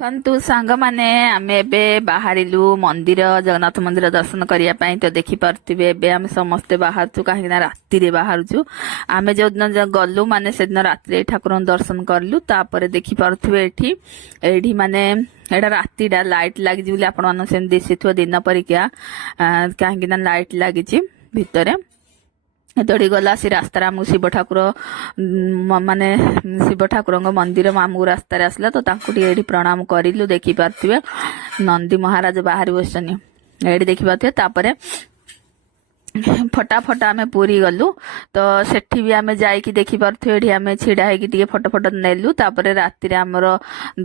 ଦେଖନ୍ତୁ ସାଙ୍ଗମାନେ ଆମେ ଏବେ ବାହାରିଲୁ ମନ୍ଦିର ଜଗନ୍ନାଥ ମନ୍ଦିର ଦର୍ଶନ କରିବା ପାଇଁ। ତ ଦେଖିପାରୁଥିବେ ଏବେ ଆମେ ସମସ୍ତେ ବାହାରୁଛୁ, କାହିଁକି ନା ରାତିରେ ବାହାରୁଛୁ। ଆମେ ଯୋଉଦିନ ଗଲୁ ମାନେ ସେଦିନ ରାତିରେ ଠାକୁରଙ୍କୁ ଦର୍ଶନ କଲୁ। ତାପରେ ଦେଖିପାରୁଥିବେ ଏଇଠି ମାନେ ଏଇଟା ରାତିଟା ଲାଇଟ୍ ଲାଗିଛି ବୋଲି ଆପଣ ମାନଙ୍କୁ ସେମିତି ଦିଶୁଥିବ ଦିନ ପରିକା, କାହିଁକି ନା ଲାଇଟ୍ ଲାଗିଛି ଭିତରେ। ଦୌଡ଼ି ଗଲା ସେ ରାସ୍ତାରେ ଆମକୁ ଶିବ ଠାକୁର ମାନେ ଶିବ ଠାକୁରଙ୍କ ମନ୍ଦିର ଆମକୁ ରାସ୍ତାରେ ଆସିଲା, ତ ତାଙ୍କୁ ଟିକେ ଏଠି ପ୍ରଣାମ କରିଲୁ। ଦେଖିପାରୁଥିବେ ନନ୍ଦୀ ମହାରାଜ ବାହାରି ବସିଛନ୍ତି ଏଠି ଦେଖିପାରୁଥିବେ। ତାପରେ ଫଟାଫଟ ଆମେ ପୁରୀ ଗଲୁ, ତ ସେଠି ବି ଆମେ ଯାଇକି ଦେଖିପାରୁଥିବେ ଏଠି ଆମେ ଛିଡା ହେଇକି ଟିକେ ଫଟୋ ନେଲୁ। ତାପରେ ରାତିରେ ଆମର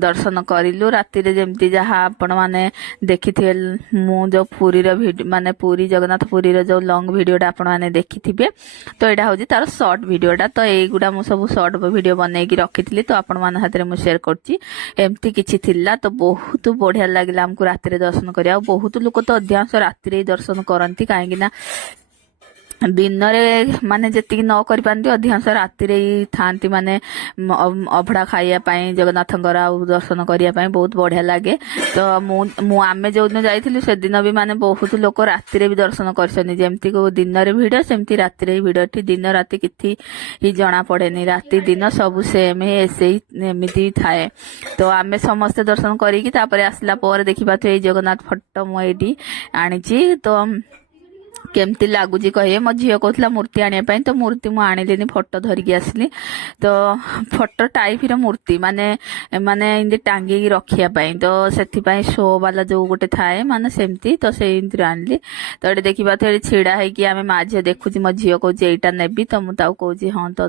ଦର୍ଶନ କରିଲୁ। ରାତିରେ ଯେମିତି ଯାହା ଆପଣ ମାନେ ଦେଖିଥିବେ, ମୁଁ ଯୋଉ ପୁରୀର ମାନେ ପୁରୀ ଜଗନ୍ନାଥ ପୁରୀର ଯୋଉ ଲଙ୍ଗ ଭିଡିଓଟା ଆପଣ ମାନେ ଦେଖିଥିବେ, ତ ଏଇଟା ହଉଛି ତାର ସର୍ଟ ଭିଡିଓଟା। ତ ଏଇଗୁଡା ମୁଁ ସବୁ ସର୍ଟ ଭିଡିଓ ବନେଇକି ରଖିଥିଲି, ତ ଆପଣ ମାନଙ୍କ ହାତରେ ମୁଁ ସେୟାର କରୁଛି। ଏମିତି କିଛି ଥିଲା, ତ ବହୁତ ବଢିଆ ଲାଗିଲା ଆମକୁ ରାତିରେ ଦର୍ଶନ କରିବା। ଆଉ ବହୁତ ଲୋକ ତ ଅଧିକାଂଶ ରାତିରେ ହିଁ ଦର୍ଶନ କରନ୍ତି, କାହିଁକି ନା ଦିନରେ ମାନେ ଯେତିକି ନ କରିପାରନ୍ତି ଅଧିକାଂଶ ରାତିରେ ହିଁ ଥାନ୍ତି, ମାନେ ଅଭଡା ଖାଇବା ପାଇଁ ଜଗନ୍ନାଥଙ୍କର ଆଉ ଦର୍ଶନ କରିବା ପାଇଁ ବହୁତ ବଢିଆ ଲାଗେ। ତ ଆମେ ଯୋଉଦିନ ଯାଇଥିଲୁ ସେଦିନ ବି ମାନେ ବହୁତ ଲୋକ ରାତିରେ ବି ଦର୍ଶନ କରିଛନ୍ତି। ଯେମିତି ଦିନରେ ଭିଡ ସେମିତି ରାତିରେ ବି ଭିଡ। ଏଠି ଦିନ ରାତି କିଛି ଜଣା ପଡେନି, ରାତି ଦିନ ସବୁ ସେମ ସେଇ ଏମିତି ଥାଏ। ତ ଆମେ ସମସ୍ତେ ଦର୍ଶନ କରିକି ତାପରେ ଆସିଲା ପରେ ଦେଖିପାରୁଥିବେ ଏଇ ଜଗନ୍ନାଥ ଫଟୋ ମୁଁ ଏଇଠି ଆଣିଛି। ତ କେମିତି ଲାଗୁଛି କହିବେ। ମୋ ଝିଅ କହୁଥିଲା ମୂର୍ତ୍ତି ଆଣିବା ପାଇଁ, ତ ମୂର୍ତ୍ତି ମୁଁ ଆଣିଲିନି, ଫଟୋ ଧରିକି ଆସିଲି। ତ ଫଟୋ ଟାଇପର ମୂର୍ତ୍ତି ମାନେ ଏମିତି ଟାଙ୍ଗିକି ରଖିବା ପାଇଁ, ତ ସେଥିପାଇଁ ଶୋ ବାଲା ଯୋଉ ଗୋଟେ ଥାଏ ମାନେ ସେମିତି, ତ ସେଇଥିରୁ ଆଣିଲି। ତ ଏଠି ଦେଖିପାରୁଥିବେ ଏଠି ଛିଡା ହେଇକି ଆମେ ମା ଝିଅ ଦେଖୁଛି। ମୋ ଝିଅ କହୁଛି ଏଇଟା ନେବି, ତ ମୁଁ ତାକୁ କହୁଛି ହଁ ତ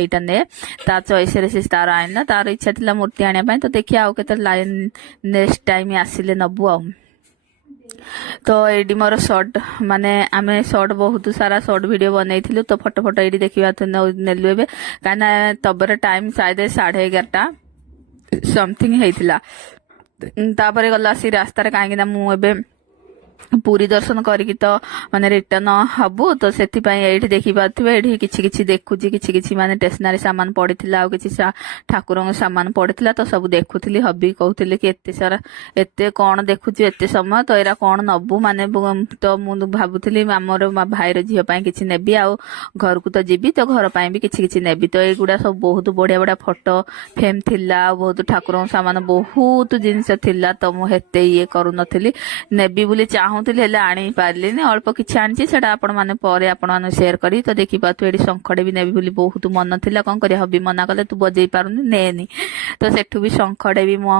ଏଇଟା ନେ। ତା ଚଏସରେ ସେ ତାର ଆଣିଲା, ତାର ଇଚ୍ଛା ଥିଲା ମୂର୍ତ୍ତି ଆଣିବା ପାଇଁ। ତ ଦେଖିବା ଆଉ କେତେ ଲାଇନ ନେକ୍ସଟ ଟାଇମ ଆସିଲେ ନବୁ ଆଉ। ତ ଏଇଠି ମୋର ସର୍ଟ ମାନେ ଆମେ ସର୍ଟ ବହୁତ ସାରା ସର୍ଟ ଭିଡିଓ ବନେଇଥିଲୁ, ତ ଫଟୋ ଏଇଠି ଦେଖିବା ନେଲୁ ଏବେ, କାହିଁକିନା ତବରେ ଟାଇମ ସାୟଦ 11:30 ସମଥିଙ୍ଗ ହେଇଥିଲା। ତାପରେ ଗଲା ସେ ରାସ୍ତାରେ, କାହିଁକି ନା ମୁଁ ଏବେ ପୁରୀ ଦର୍ଶନ କରିକି ତ ମାନେ ରିଟର୍ନ ହବୁ, ତ ସେଥିପାଇଁ ଏଇଠି ଦେଖିପାରୁଥିବେ ଏଇଠି କିଛି କିଛି ଦେଖୁଛି, କିଛି କିଛି ମାନେ ଷ୍ଟେସନାରୀ ସାମାନ ପଡିଥିଲା, ଆଉ କିଛି ଠାକୁରଙ୍କ ସାମାନ ପଡିଥିଲା। ତ ସବୁ ଦେଖୁଥିଲି। ହବି କହୁଥିଲି କି ଏତେ ସାରା ଏତେ କଣ ଦେଖୁଛୁ ଏତେ ସମୟ, ତ ଏରା କଣ ନବୁ ମାନେ। ତ ମୁଁ ଭାବୁଥିଲି ଆମର ଭାଇର ଝିଅ ପାଇଁ କିଛି ନେବି, ଆଉ ଘରକୁ ତ ଯିବି, ତ ଘର ପାଇଁ ବି କିଛି କିଛି ନେବି। ତ ଏଇଗୁଡା ସବୁ ବହୁତ ବଢିଆ ବଢିଆ ଫଟୋ ଫ୍ରେମ ଥିଲା, ଆଉ ବହୁତ ଠାକୁରଙ୍କ ସାମାନ ବହୁତ ଜିନିଷ ଥିଲା। ତ ମୁଁ ହେତେ ଇଏ କରୁନଥିଲି, ନେବି ବୋଲି ଚାହୁଁଥିଲି ହେଲେ ଆଣି ପାରିଲିନି। ଅଳ୍ପ କିଛି ଆଣିଛି, ସେଟା ଆପଣ ମାନେ ପରେ ଆପଣ ମାନଙ୍କୁ ସେୟାର କରି। ତ ଦେଖିପାରୁଥିବେ ଏଠି ଶଙ୍ଖଟେ ବି ନେବି ବୋଲି ବହୁତ ମନ ଥିଲା, କଣ କରିବା ହବି ମନା କଲେ ତୁ ବଜେଇ ପାରୁନି ନେନି। ତ ସେଠୁ ବି ଶଙ୍ଖଟେ ବି ମୁଁ